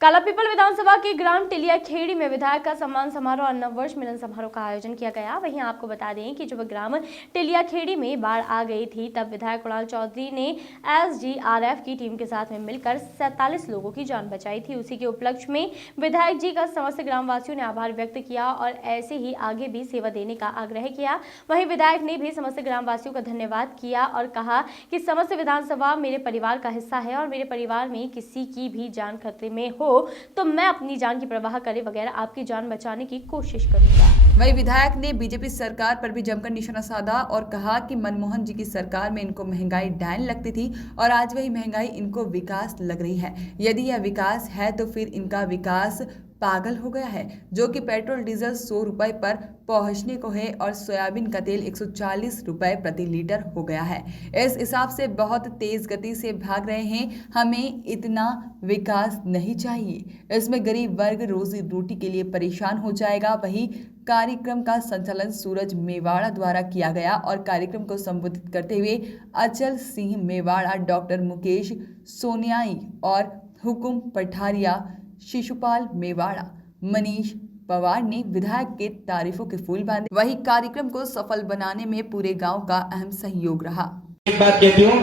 कालापीपल विधानसभा के ग्राम टिलियाखेड़ी में विधायक का सम्मान समारोह और नववर्ष मिलन समारोह का आयोजन किया गया। वहीं आपको बता दें कि जब ग्राम टिलियाखेड़ी में बाढ़ आ गई थी तब विधायक कुणाल चौधरी ने एसडीआरएफ की टीम के साथ में मिलकर 47 लोगों की जान बचाई थी। उसी के उपलक्ष्य में विधायक जी का समस्त ग्रामवासियों ने आभार व्यक्त किया और ऐसे ही आगे भी सेवा देने का आग्रह किया। वहीं विधायक ने भी समस्त ग्रामवासियों का धन्यवाद किया और कहा कि समस्त विधानसभा मेरे परिवार का हिस्सा है और मेरे परिवार में किसी की भी जान खतरे में हो तो मैं अपनी जान की परवाह करे वगैरह आपकी जान बचाने की कोशिश करूंगा। वही विधायक ने बीजेपी सरकार पर भी जमकर निशाना साधा और कहा कि मनमोहन जी की सरकार में इनको महंगाई डायन लगती थी और आज वही महंगाई इनको विकास लग रही है। यदि यह विकास है तो फिर इनका विकास पागल हो गया है, जो कि पेट्रोल डीजल 100 रुपए पर पहुंचने को है और सोयाबीन का तेल 140 रुपए प्रति लीटर हो गया है। इस हिसाब से बहुत तेज गति से भाग रहे हैं। हमें इतना विकास नहीं चाहिए। इसमें गरीब वर्ग रोजी रोटी के लिए परेशान हो जाएगा। वही कार्यक्रम का संचालन सूरज मेवाड़ा द्वारा किया गया और कार्यक्रम को संबोधित करते हुए अचल सिंह मेवाड़ा, डॉक्टर मुकेश सोनियाई और हुकुम पठारिया, शिशुपाल मेवाड़ा, मनीष पवार ने विधायक के तारीफों के फूल बांधे। वही कार्यक्रम को सफल बनाने में पूरे गांव का अहम सहयोग रहा। एक बात कहती हूँ,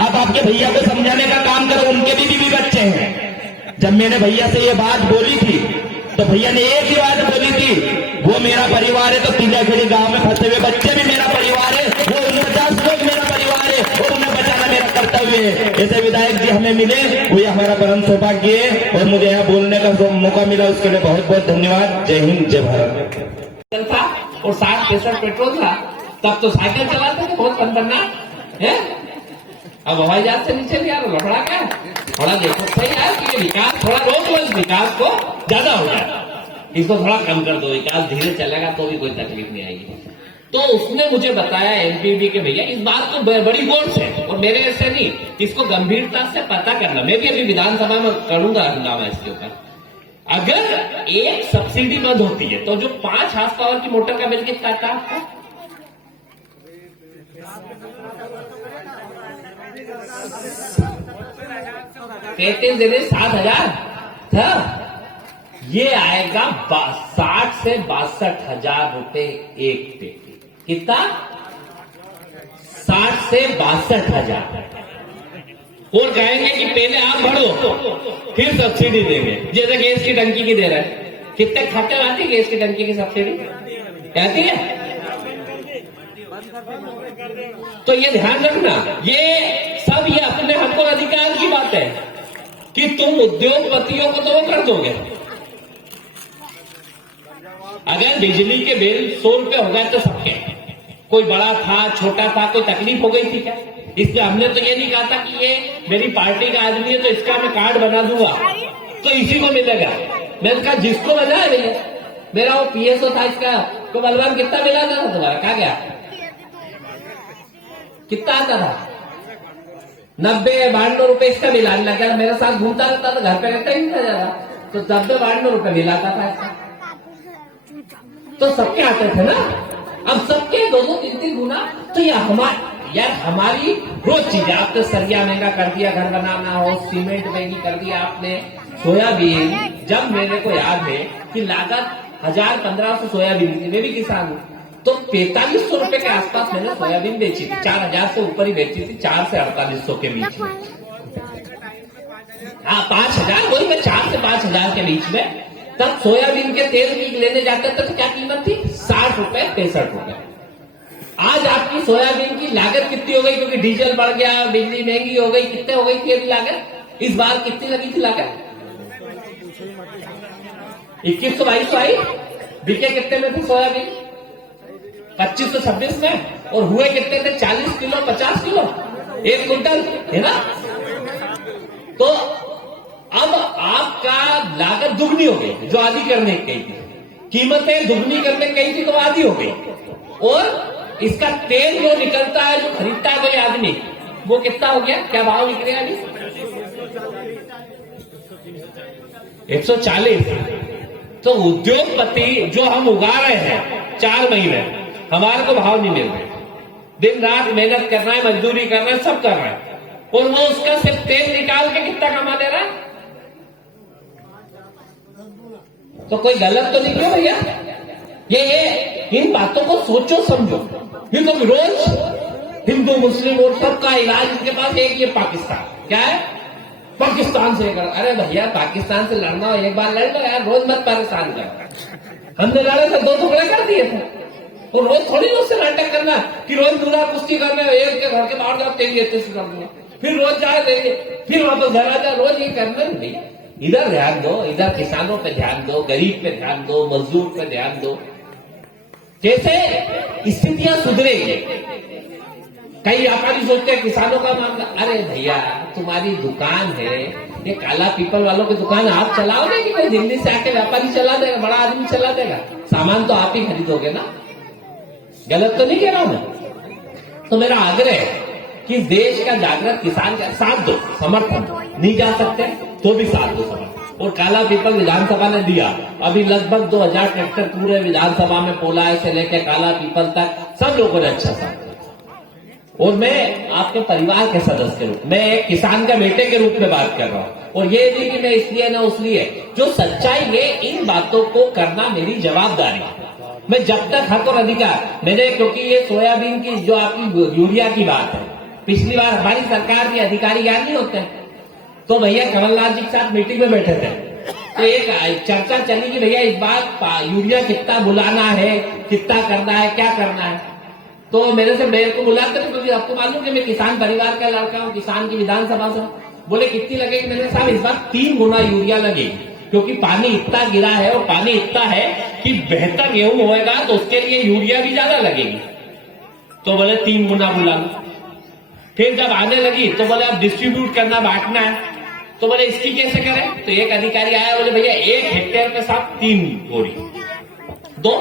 अब आपके भैया को समझाने का काम करो, उनके भी बीवी बच्चे हैं। जब मैंने भैया से ये बात बोली थी तो भैया ने एक ही बात बोली थी, वो मेरा परिवार है। तो टिलियाखेड़ी गांव में फंसे हुए बच्चे भी मेरा परिवार है, वो 49 लोग मेरा परिवार है और उन्हें बचाना मेरा कर्तव्य है। ऐसे विधायक जी हमें मिले, वो हमारा परम सौभाग्य है और मुझे यहाँ बोलने का मौका मिला, उसके लिए बहुत बहुत धन्यवाद। जय हिंद, जय भारत। था और 60-65 पेट्रोल था, तब तो साइकिल चलाते थे बहुत खतरना है। अब हवाई जहाज से नीचे भी यार लफड़ा क्या, थोड़ा देखो सही यार कि विकास थोड़ा रोक लो, इस विकास को ज्यादा हो जाए, इसको थोड़ा कम कर दो, विकास धीरे चलेगा तो भी कोई तकलीफ नहीं आएगी। तो उसने मुझे बताया एमपीबी के भैया इस बात को बड़ी गौर से और मेरे ऐसे नहीं, इसको गंभीरता से पता करना। मैं भी अभी विधानसभा में करूंगा हंगामा इसके ऊपर। अगर एक सब्सिडी बंद होती है तो जो 5 हार्स पावर की मोटर का बिल कितना आता है? 33 दिन 7,000 था, ये आएगा 60 से 62,000 रुपए एक पे। कितना? 60 से 62,000। और कहेंगे कि पहले आप भरो फिर सब्सिडी देंगे, जैसे गैस की टंकी की दे रहे हैं। कितने खाते में आती है गैस की टंकी की सब्सिडी? आती है? तो ये ध्यान रखना, ये सब ये अपने हमको अधिकार की बात है कि तुम उद्योगपतियों को तो वो कर दोगे। अगर बिजली के बिल 100 रुपए हो गए तो सबके, कोई बड़ा था छोटा था, कोई तकलीफ हो गई थी क्या? इसलिए हमने तो ये नहीं कहा था कि ये मेरी पार्टी का आदमी है तो इसका मैं कार्ड बना दूंगा तो इसी को मिलेगा। मैंने कहा जिसको बना है भैया, मेरा वो पीएसओ था इसका, तो बलवान कितना मिला था तुम्हारा? कहा गया? कितना आता था? 90-92 रुपए इसका मिला लगा। मेरे साथ घूमता रहता था, घर पे रहता ही नहीं ज्यादा, तो 90-92 रुपए मिलाता था इसका। तो सबके आते थे ना, अब सबके 2-3 गुना। तो ये हमारी रोज चीज है। आपने सरिया महंगा कर दिया, घर बनाना हो, सीमेंट महंगी कर दिया आपने, सोयाबीन। जब मेरे को याद है कि लागत 1000-1500 सोयाबीन थी, मैं भी किसान हूं, तो 4500 रुपए के आसपास मैंने सोयाबीन बेची थी। 4000 से ऊपर ही बेची थी, 4 से 4800 के बीच में। हाँ 5000, वही मैं 4 से 5000 के बीच में। तब सोयाबीन के तेल की लेने जाते थे तो क्या कीमत थी? 60 रुपए 65 रुपए। आज आपकी सोयाबीन की लागत कितनी हो गई? क्योंकि डीजल बढ़ गया, बिजली महंगी हो गई, कितने हो गई थी अभी लागत? इस बार कितनी लगी थी लागत? 2100-2200 आई। बिके कितने में थी सोयाबीन? 2500-26 में। और हुए कितने थे? 40 किलो 50 किलो 1 कुंटल, है ना? तो अब आपका लागत दुगनी हो गई, जो आधी करने की गई थी। कीमतें दुगनी करने गई थी तो आधी हो गई। और इसका तेल जो निकलता है, जो खरीदता है कोई आदमी, वो कितना हो गया? क्या भाव निकले अभी? 140। तो उद्योगपति जो हम उगा रहे हैं 4 महीने, हमारे को भाव नहीं मिल रहे। दिन रात मेहनत कर रहे हैं, मजदूरी कर रहे हैं, सब कर रहे हैं, और वो उसका सिर्फ तेल निकाल के कितना कमा ले रहा है? तो कोई गलत तो नहीं क्यों भैया? ये इन बातों को सोचो समझो। ये तो रोज हिंदू मुस्लिम और सबका इलाज इनके पास एक, ये पाकिस्तान क्या है, पाकिस्तान से कर। अरे भैया पाकिस्तान से लड़ना हो एक बार लड़ लो यार, रोज मत परेशान कर। हमने लड़े थे 2 टुकड़े कर दिए थे, और रोज थोड़ी उससे नाटक करना कि रोज दूल्हा कुश्ती करना है, एक के घर के बाहर जाओ तेरी इतने से कर दूंगा, फिर रोज जाए देंगे, फिर वापस घर आ जाए, रोज ये करना नहीं। इधर ध्यान दो, इधर किसानों पे ध्यान दो, गरीब पे ध्यान दो, मजदूर पे ध्यान दो। जैसे स्थितियां सुधरेगी। कई व्यापारी सोचते हैं किसानों का मामला, अरे भैया तुम्हारी दुकान है, ये काला पीपल वालों की दुकान आप चलाओगे कि कोई दिल्ली से आके व्यापारी चला देगा, बड़ा आदमी चला देगा? सामान तो आप ही खरीदोगे ना। गलत तो नहीं कह रहा हूं मैं। तो मेरा आग्रह है कि देश का जागृत किसान का साथ दो, समर्थन नहीं जा सकते तो भी साथ दो, समर्थन। और काला पीपल विधानसभा ने दिया, अभी लगभग 2000 ट्रैक्टर पूरे विधानसभा में पोलाय से लेकर काला पीपल तक सब लोगों ने अच्छा साथ। और मैं आपके परिवार के सदस्य के रूप में, एक किसान का बेटे के रूप में बात कर रहा हूं। और ये नहीं कि मैं इसलिए ना उसलिए, जो सच्चाई है इन बातों को करना मेरी जवाबदारी है। मैं जब तक हक और अधिकार मैंने, क्योंकि ये सोयाबीन की जो आपकी यूरिया की बात है, पिछली बार हमारी सरकार के अधिकारी ज्ञान नहीं होते, तो भैया कमलनाथ जी के साथ मीटिंग में बैठे थे, तो एक चर्चा चली कि भैया इस बार यूरिया कितना बुलाना है, कितना करना है, क्या करना है। तो मेरे को बुलाते थे, क्योंकि आपको मालूम कि मैं किसान परिवार का लड़का हूं, किसान की विधानसभा से। बोले कितनी लगेगी? मैंने साहब इस बार 3 गुना यूरिया लगेगी, क्योंकि पानी इतना गिरा है और पानी इतना है कि बेहतर गेहूं होएगा तो उसके लिए यूरिया भी ज्यादा लगेगी। तो बोले 3 गुना बुला लो। फिर जब आने लगी तो बोले अब डिस्ट्रीब्यूट करना, बांटना है, तो बोले इसकी कैसे करें? तो एक अधिकारी आया, बोले भैया 1 हेक्टेयर पे साहब 3 बोरी दो।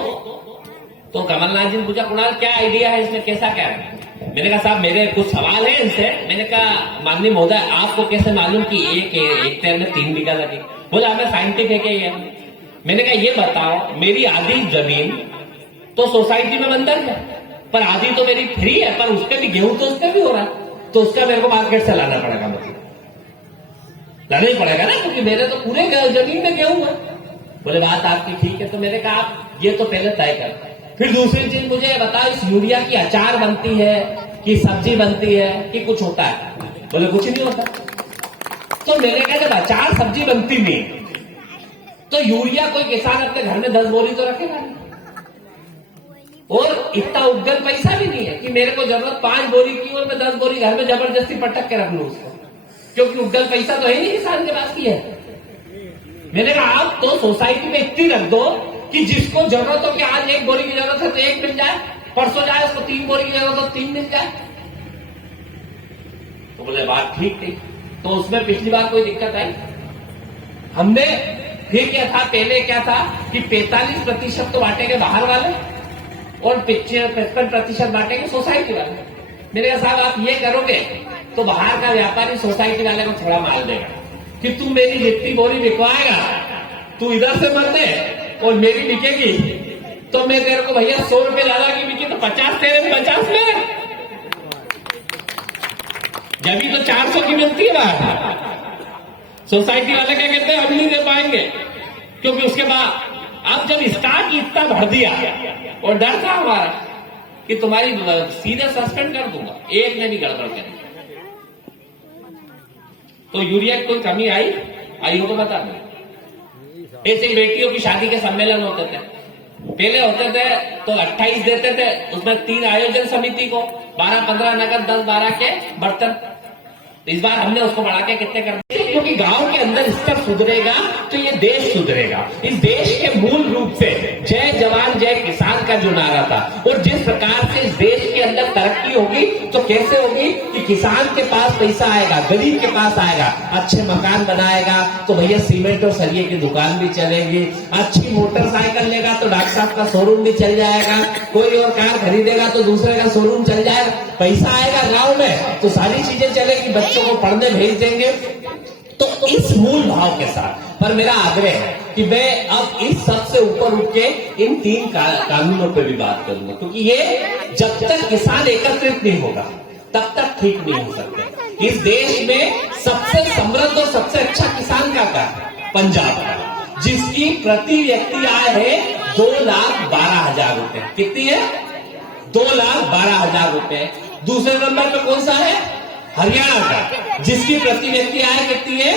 तो कमलनाथ जी ने पूछा कुणाल क्या आइडिया है इसमें, कैसा क्या है? मैंने कहा साहब मेरे कुछ सवाल है इनसे। मैंने कहा माननीय महोदय आपको कैसे मालूम कि 1 हेक्टेयर में 3 बीघा लगे? बोला हमें साइंटिफिक है ये। मैंने कहा ये बताओ, मेरी आधी जमीन तो सोसाइटी में बंधन है, पर आधी तो मेरी फ्री है, पर उसके भी गेहूं तो उसका भी हो रहा है, तो उसका मेरे को मार्केट से लाना पड़ेगा, मतलब लाना ही पड़ेगा ना, क्योंकि मेरे तो पूरे जमीन में गेहूं है। बोले बात आपकी ठीक है। तो मैंने कहा आप ये तो पहले तय कर। फिर दूसरी चीज मुझे बताओ, इस यूरिया की अचार बनती है कि सब्जी बनती है कि कुछ होता है? बोले कुछ नहीं होता। तो मैंने कहा जब अचार सब्जी बनती नहीं तो यूरिया कोई किसान अपने घर में 10 बोरी तो रखेगा नहीं, और इतना उपगन पैसा भी नहीं है कि मेरे को जरूरत 5 बोरी की और मैं 10 बोरी घर में जबरदस्ती पटक के रख लूं उसको, क्योंकि उपगन पैसा तो है नहीं किसान के पास की है। मैंने कहा आप तो सोसाइटी में इतनी रख दो कि जिसको जरूरत हो कि आज 1 बोरी की जरूरत है तो 1 मिल जाए, परसों जाए उसको 3 बोरी की जरूरत हो 3 मिल जाए। तो बोले बात ठीक थी। तो उसमें पिछली बार कोई दिक्कत आई? हमने फिर क्या था, पहले क्या था कि 45% तो बांटेंगे बाहर वाले और 55% बांटेंगे सोसाइटी वाले। मैंने कहा साहब आप ये करोगे तो बाहर का व्यापारी सोसाइटी वाले को थोड़ा माल देगा कि तू मेरी जितनी बोरी बिकवाएगा तू इधर से मत दे, और मेरी बिकेगी तो मैं तेरे को भैया 100 रुपए ज्यादा की बिकी तो 50 तेरे में 50 में, जब तो 400 की मिलती है बाहर। सोसाइटी वाले क्या कहते हैं हम नहीं दे पाएंगे, क्योंकि उसके बाद अब जब स्टाक इतना भर दिया और डर था हमारा कि तुम्हारी सीधे सस्पेंड कर दूंगा एक ने भी गड़बड़ करें। तो यूरिया की कोई कमी आई होगा बता दें। ऐसे बेटियों की शादी के सम्मेलन होते थे, पहले होते थे तो 28 देते थे, उसमें 3 आयोजन समिति को 12-15 नगद 10-12 के बर्तन। इस बार हमने उसको बढ़ा के कितने कर दिए, क्योंकि गांव के अंदर स्तर सुधरेगा तो ये देश सुधरेगा। इस देश के मूल रूप से जय जवान जय किसान का जो नारा था, और जिस प्रकार से इस देश के अंदर तरक्की होगी तो कैसे होगी कि किसान के पास पैसा आएगा, गरीब के पास आएगा, अच्छे मकान बनाएगा तो भैया सीमेंट और सरिये की दुकान भी चलेगी, अच्छी मोटरसाइकिल लेगा तो डॉक्टर साहब का शोरूम भी चल जाएगा, कोई और कार खरीदेगा तो दूसरे का शोरूम चल जाएगा, पैसा आएगा गाँव में तो सारी चीजें चलेगी, बच्चों को पढ़ने भेज देंगे। तो इस मूल भाव के साथ पर मेरा आग्रह है कि मैं अब इस सबसे ऊपर उठ के इन 3 कानूनों पे भी बात करूंगा, क्योंकि ये जब तक किसान एकत्रित नहीं होगा तब तक ठीक नहीं हो सकते। इस देश में सबसे समृद्ध और सबसे अच्छा किसान का पंजाब का, जिसकी प्रति व्यक्ति आय है 2,12,000 रुपए। कितनी है? 2,12,000 रुपए। दूसरे नंबर पे कौन सा है? हरियाणा का, जिसकी प्रति व्यक्ति आय कितनी है?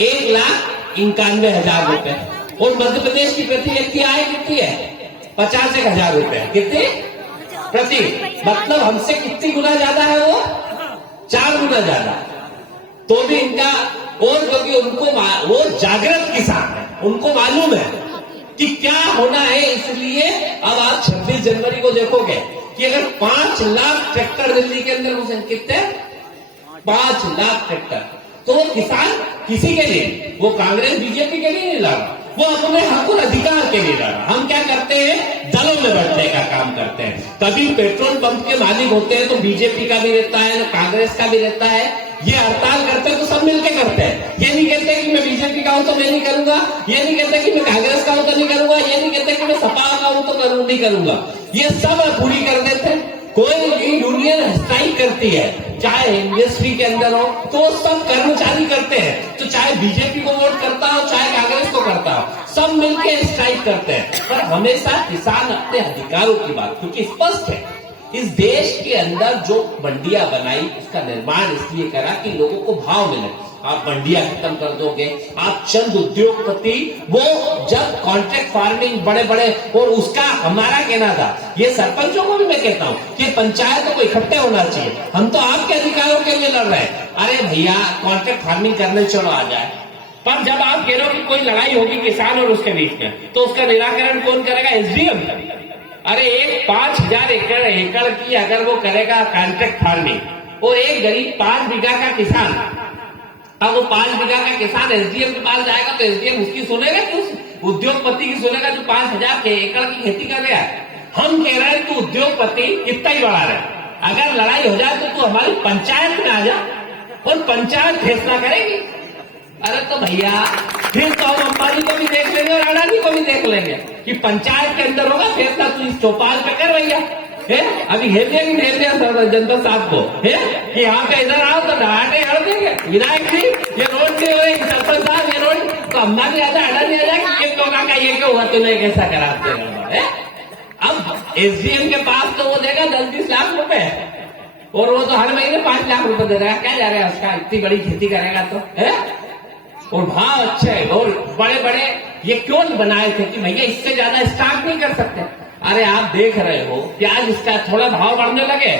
1,91,000 रुपए। और मध्य प्रदेश की प्रति व्यक्ति आय कितनी है? 51,000 रुपए। कितनी प्रति? मतलब हमसे कितनी गुना ज्यादा है वो? 4 गुना ज्यादा। तो भी इनका, और क्योंकि उनको वो जागृत किसान है, उनको मालूम है कि क्या होना है, इसलिए अब आप 26 जनवरी को देखोगे कि अगर 5 लाख ट्रैक्टर दिल्ली के अंदर घुसे, कितने? 5 लाख ट्रैक्टर। तो वो किसान किसी के लिए, वो कांग्रेस बीजेपी के लिए नहीं ला रहा, वो अपने हक और अधिकार के लिए ला रहा। हम क्या करते हैं? दलों में बढ़ने का काम करते हैं। कभी पेट्रोल पंप के मालिक होते हैं तो बीजेपी का भी रहता है, कांग्रेस का भी रहता है। ये हड़ताल करते हैं तो सब मिलकर करते हैं। ये नहीं कहते कि मैं बीजेपी का हूं तो मैं नहीं करूंगा, ये नहीं कहते कि मैं कांग्रेस का हूं तो नहीं करूंगा, ये नहीं कहते कि मैं सपा का हूं तो नहीं करूंगा। ये सब पूरी कर देते हैं। कोई भी यूनियन स्ट्राइक करती है, चाहे इंडस्ट्री के अंदर हो, तो सब कर्मचारी करते हैं। तो चाहे बीजेपी को वोट करता हो, चाहे कांग्रेस को करता हो, सब मिलकर स्ट्राइक करते हैं। पर हमेशा किसान अपने अधिकारों की बात, क्योंकि स्पष्ट है इस देश के अंदर जो मंडियां बनाई, उसका निर्माण इसलिए करा कि लोगों को भाव मिले। आप मंडियां खत्म कर दोगे, आप चंद उद्योगपति, वो जब कॉन्ट्रैक्ट फार्मिंग बड़े बड़े, और उसका हमारा कहना था, ये सरपंचों को भी मैं कहता हूं कि पंचायतों को इकट्ठे होना चाहिए। हम तो आपके अधिकारों के लिए लड़ रहे हैं। अरे भैया, कॉन्ट्रैक्ट फार्मिंग करने चलो आ जाए। पर जब आप कह रहे हो कि कोई लड़ाई होगी किसान और उसके बीच में, तो उसका निराकरण कौन करेगा? एसडीएम। अरे एक 5,000 एकड़ की अगर वो करेगा कॉन्ट्रैक्ट फार्मिंग, वो एक गरीब 5 बीघा का किसान, अब वो 5 बीघा का किसान एसडीएम के पास जाएगा तो एसडीएम उसकी सुनेगा कि उस उद्योगपति की सुनेगा जो 5,000 एकड़ की खेती कर रहा है? हम कह रहे हैं तू उद्योगपति कितना ही बढ़ा रहा है, अगर लड़ाई हो जाए तो तू हमारी पंचायत में आ जा और पंचायत फैसला करेगी। अरे तो भैया, फिर तो हम अंबानी को भी देख लेंगे और अडानी को भी देख लेंगे कि पंचायत के अंदर होगा फैसला, तू इस चौपाल पे कर भैया। अभी घेर दिया जनता साहब को है कि यहाँ पे इधर आओ तो डहाटे हड़ देंगे। विधायक जी, ये रोड नहीं हो रही, सरपंच साहब ये रोड, तो अंबानी आ जाए, अडानी आ जाए कि किन लोगों का ये क्यों हुआ, तूने कैसा कराते हैं? अब एसडीएम के पास तो वो देगा 10-20 लाख रुपए, और वो तो हर महीने 5 लाख रुपए दे देगा। क्या जा रहा है उसका? इतनी बड़ी खेती करेगा तो है, और भाव अच्छे है, और बड़े बड़े ये क्यों बनाए थे कि भैया इससे ज्यादा स्टार्ट नहीं कर सकते। अरे आप देख रहे हो प्याज इसका थोड़ा भाव बढ़ने लगे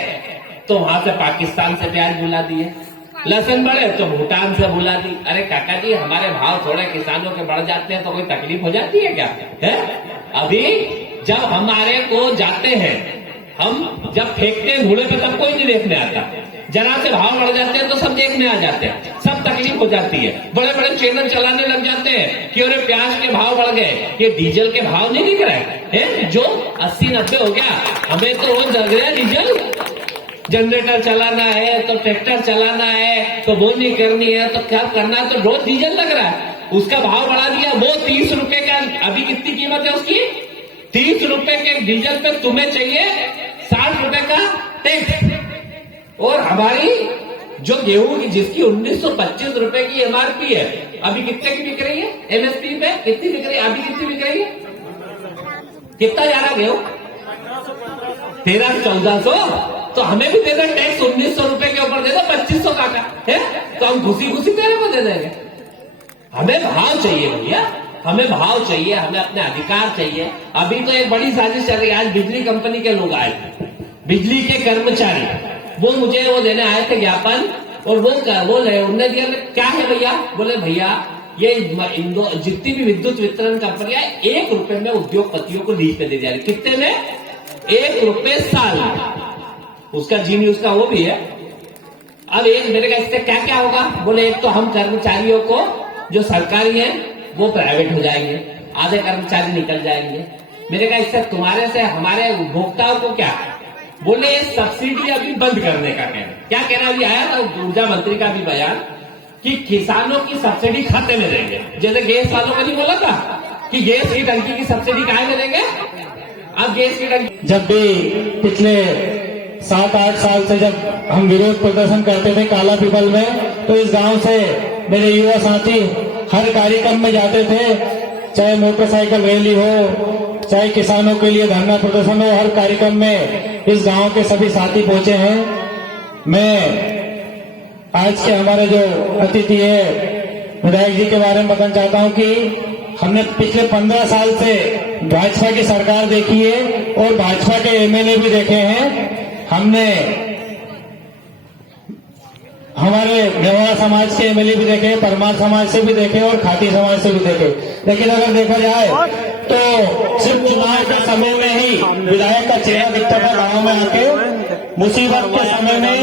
तो वहां से पाकिस्तान से प्याज बुला दिए, लहसुन बढ़े तो भूटान से बुला दी। अरे काका जी, हमारे भाव थोड़े किसानों के बढ़ जाते हैं तो कोई तकलीफ हो जाती है क्या? है अभी जब हमारे को जाते हैं, हम जब फेंकते हैं घूड़े पे तब कोई नहीं देखने आता, जरा से भाव बढ़ जाते हैं तो सब देखने आ जाते हैं, सब तकलीफ हो जाती है। बड़े बड़े चैनल चलाने लग जाते हैं कि अरे प्याज के भाव बढ़ गए, ये डीजल के भाव नहीं दिख रहे हैं जो 80-90 हो गया। हमें तो रोज लग रहा है डीजल, जनरेटर चलाना है तो ट्रैक्टर चलाना है तो बोनी करनी है तो क्या करना है, तो रोज डीजल लग रहा है, उसका भाव बढ़ा दिया। वो 30 रुपए का, अभी कितनी कीमत है उसकी? 30 रुपए के डीजल पे तुम्हें चाहिए 60 रुपए का टैक्स। और हमारी जो गेहूं की जिसकी 1925 रुपए की एमआरपी है, अभी कितने की बिक रही है? एमएसपी पे कितनी बिक रही है? अभी कितनी बिक रही है? कितना जा रहा गेहूं? 1300-1400। तो हमें भी दे दो टैक्स, 1900 रुपए के ऊपर दे दो, 2500 का है, तो हम खुशी तेरे को दे देंगे। हमें भाव चाहिए भैया, हमें भाव चाहिए, हमें अपने अधिकार चाहिए। अभी तो एक बड़ी साजिश चल रही है। आज बिजली कंपनी के लोग आए थे, बिजली के कर्मचारी, वो मुझे वो देने आए थे ज्ञापन, और वो उन्होंने दिया। क्या है भैया? बोले भैया ये जितनी भी विद्युत वितरण कंपनियां 1 रुपए में उद्योगपतियों को लीज पे दे जा रही। कितने में? 1 रुपए साल। उसका जी न्यूज का वो भी है। अब एक मेरे का इससे क्या क्या होगा? बोले एक तो हम कर्मचारियों को जो सरकारी है वो प्राइवेट हो जाएंगे, आधे कर्मचारी निकल जाएंगे। मेरे का इससे तुम्हारे से हमारे उपभोक्ताओं को क्या? बोले सब्सिडी अभी बंद करने का कहना। क्या कहना? अभी आया था ऊर्जा मंत्री का भी बयान कि किसानों की सब्सिडी खाते में देंगे। जैसे गैस वालों का नहीं बोला था कि गैस की टंकी की सब्सिडी काहे में देंगे, अब गैस की टंकी। जब भी पिछले 7-8 साल से जब हम विरोध प्रदर्शन करते थे काला पीपल में, तो इस गांव से मेरे युवा साथी हर कार्यक्रम में जाते थे, चाहे मोटरसाइकिल रैली हो, चाहे किसानों के लिए धरना प्रदर्शन हो, हर कार्यक्रम में इस गांव के सभी साथी पहुंचे हैं। मैं आज के हमारे जो अतिथि है विधायक जी के बारे में बताना चाहता हूं कि हमने पिछले 15 साल से भाजपा की सरकार देखी है और भाजपा के एमएलए भी देखे हैं। हमने हमारे मेवाड़ा समाज के एमएलए भी देखे, परमार समाज से भी देखे और खाती समाज से भी देखे। लेकिन अगर देखा जाए तो सिर्फ चुनाव के समय में ही विधायक का चेहरा दिखता था गांव में आके। मुसीबत के समय में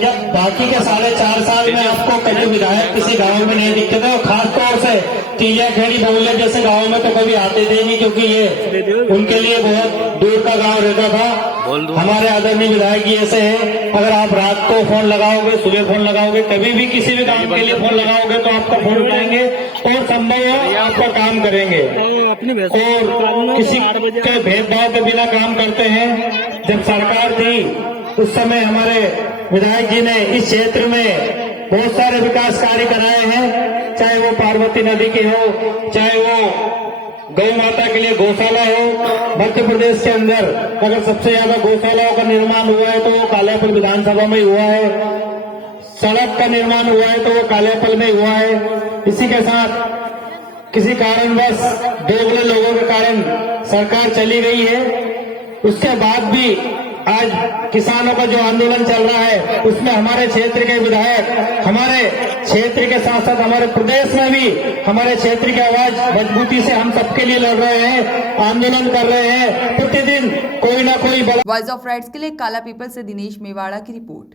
जब बाकी के 4.5 साल में आपको कभी विधायक किसी गांव में नहीं दिखते थे, और खासतौर से टीलिया खेड़ी बोले जैसे गांव में तो कभी आते थे नहीं, क्योंकि ये उनके लिए बहुत दूर का गांव रहता था। हमारे आदरणीय विधायक जी ऐसे हैं, अगर आप रात को फोन लगाओगे, सुबह फोन लगाओगे, कभी भी किसी भी काम के लिए फोन लगाओगे तो आपका फोन उठाएंगे और संभव है आपका काम करेंगे और किसी के भेदभाव के बिना काम करते हैं। जब सरकार थी उस समय हमारे विधायक जी ने इस क्षेत्र में बहुत सारे विकास कार्य कराए हैं, चाहे वो पार्वती नदी के हो, चाहे वो गौ माता के लिए गौशाला हो। मध्य प्रदेश के अंदर अगर सबसे ज्यादा गौशालाओं का निर्माण हुआ है तो वो कालियापल विधानसभा में हुआ है। सड़क का निर्माण हुआ है तो वो कालियापल में हुआ है। इसी के साथ किसी कारणवश दोगले लोगों के कारण सरकार चली गई है, उसके बाद भी आज किसानों का जो आंदोलन चल रहा है उसमें हमारे क्षेत्र के विधायक, हमारे क्षेत्र के साथ साथ हमारे प्रदेश में भी हमारे क्षेत्र की आवाज मजबूती से हम सबके लिए लड़ रहे हैं, आंदोलन कर रहे हैं। प्रतिदिन कोई ना कोई वॉइस ऑफ राइट्स के लिए काला पीपल से दिनेश मेवाड़ा की रिपोर्ट।